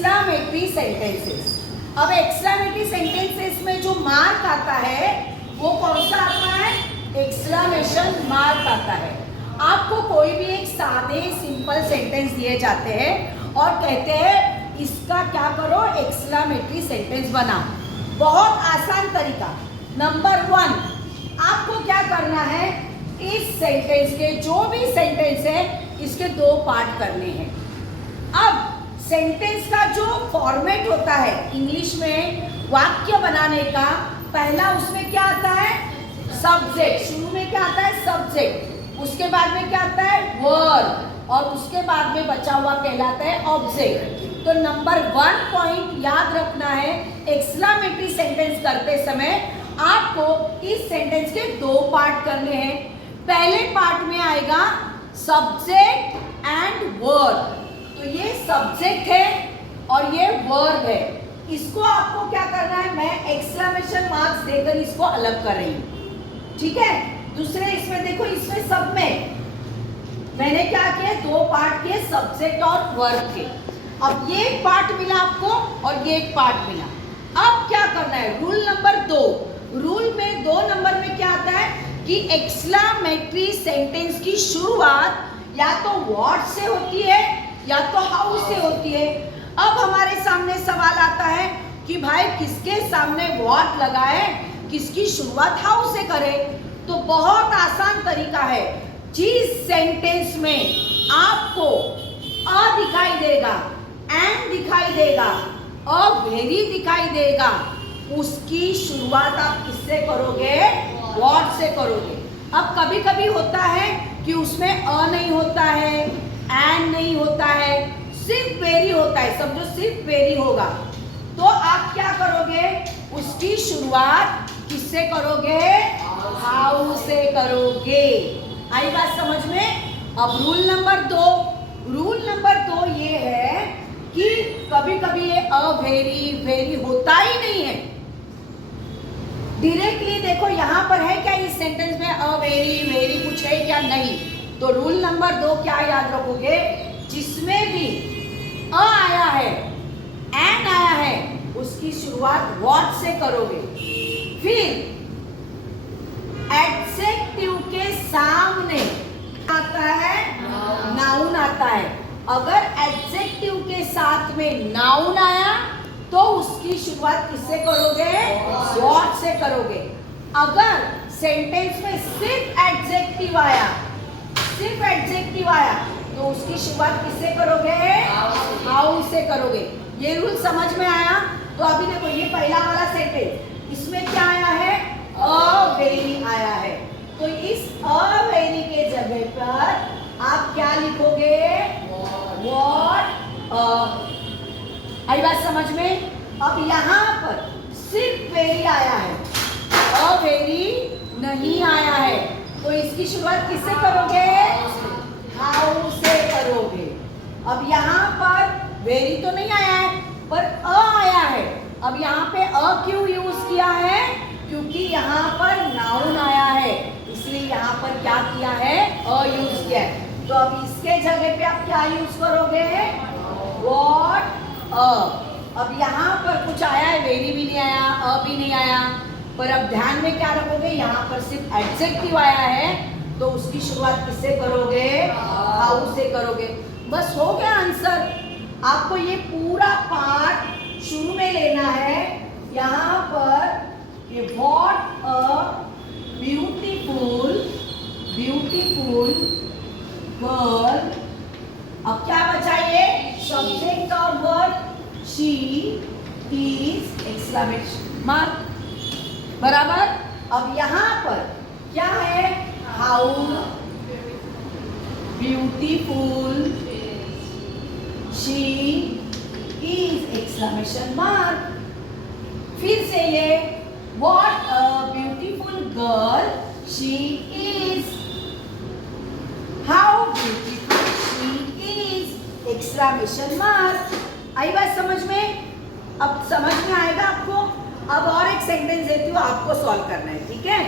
Exclamatory sentences. अब exclamatory sentences में जो मार्क आता है वो कौन सा आता है? एक्सक्लामेशन मार्क आता है। आपको कोई भी एक सादे सिंपल सेंटेंस दिए जाते हैं और कहते हैं इसका क्या करो, एक्सक्लामेटरी सेंटेंस बनाओ। बहुत आसान तरीका। नंबर 1, आपको क्या करना है, इस सेंटेंस के जो भी सेंटेंस है इसके 2 पार्ट करने हैं। अब सेंटेंस का जो फॉर्मेट होता है इंग्लिश में वाक्य बनाने का, पहला उसमें क्या आता है? सब्जेक्ट। शुरू में क्या आता है? सब्जेक्ट। उसके बाद में क्या आता है? वर्ब। और उसके बाद में बचा हुआ कहलाता है ऑब्जेक्ट। तो नंबर 1 पॉइंट याद रखना है, एक्सक्लामेटरी सेंटेंस करते समय आपको इस सेंटेंस के 2 पार्ट करने हैं। पहले पार्ट में आएगा सब्जेक्ट एंड वर्ब। तो ये सब्जेक्ट है और ये वर्ब है। इसको आपको क्या करना है, मैं एक्सक्लेमेशन मार्क्स देकर इसको अलग कर रही हूं, ठीक है। दूसरे इसमें देखो, इसमें सब में मैंने क्या किया, 2 पार्ट किए, सब्जेक्ट और वर्ब के। अब ये एक पार्ट मिला आपको और ये एक पार्ट मिला। अब क्या करना है, रूल नंबर 2। रूल में 2 नंबर में क्या आता है कि एक्सक्लेमेटरी सेंटेंस की शुरुआत या तो व्हाट से होती है या तो हाउ से होती है। अब हमारे सामने सवाल आता है कि भाई किसके सामने व्हाट लगाए, किसकी शुरुआत हाउ से करें। तो बहुत आसान तरीका है, जिस सेंटेंस में आपको अ दिखाई देगा, एंड दिखाई देगा, अ वेरी दिखाई देगा, उसकी शुरुआत आप किससे करोगे? व्हाट से करोगे। अब कभी कभी होता है कि उसमें अ नहीं होता है, एंड नहीं होता है, सिर्फ वेरी होता है, समझो सिर्फ वेरी होगा। तो आप क्या करोगे, उसकी शुरुआत किससे करोगे? हाउ से करोगे। आई बात समझ में? अब रूल नंबर 2। रूल नंबर 2 ये है कि कभी कभी ये अ वेरी वेरी होता ही नहीं है। डायरेक्टली देखो यहां पर है क्या, इस सेंटेंस में अ वेरी वेरी कुछ है क्या? नहीं। तो रूल नंबर 2 क्या याद रखोगे, जिसमें भी अ आया है, एंड आया है, उसकी शुरुआत व्हाट से करोगे। फिर एडजेक्टिव के सामने आता है नाउन आता है। अगर एडजेक्टिव के साथ में नाउन आया तो उसकी शुरुआत किससे करोगे? व्हाट से करोगे। अगर सेंटेंस में सिर्फ एडजेक्टिव आया, सिर्फ एडजेक्टिव आया, तो उसकी शुरुआत किससे करोगे? हाउ से करोगे। ये रूल समझ में आया? तो अभी देखो ये पहला वाला सेंटेंस, इसमें क्या आया है? अ वेरी आया है। तो इस अ वेरी के जगह पर आप क्या लिखोगे? What a. आई बात समझ में? अब यहाँ पर सिर्फ वेरी आया है, अ वेरी नहीं आया है, तो इसकी शुरुआत किससे करोगे? हाउ से करोगे। अब यहाँ पर वेरी तो नहीं आया है पर अ आया है। अब यहाँ पे अ क्यों यूज किया है? क्योंकि यहाँ पर नाउन आया है, इसलिए यहाँ पर क्या किया है? अ यूज किया है। तो अब इसके जगह पे आप क्या यूज करोगे? What a. अब यहाँ पर कुछ आया है, वेरी भी नहीं आया, अ भी नहीं आया, पर अब ध्यान में क्या रखोगे, यहाँ पर सिर्फ एडजेक्टिव आया है, तो उसकी शुरुआत किससे करोगे? हाउ से करोगे। बस हो गया आंसर। आपको ये पूरा पार्ट शुरू में लेना है। यहाँ पर ये what a beautiful beautiful girl. अब क्या बचा ये? सब्जेक्ट और verb, she is exclamation mark, बराबर। अब यहाँ पर क्या है? How beautiful she is exclamation mark. फिर से ये what a beautiful girl she is, how beautiful she is exclamation mark. आई बात समझ में? अब समझ में आएगा आपको। अब और एक सेंटेंस देती हूँ, आपको सॉल्व करना है, ठीक है।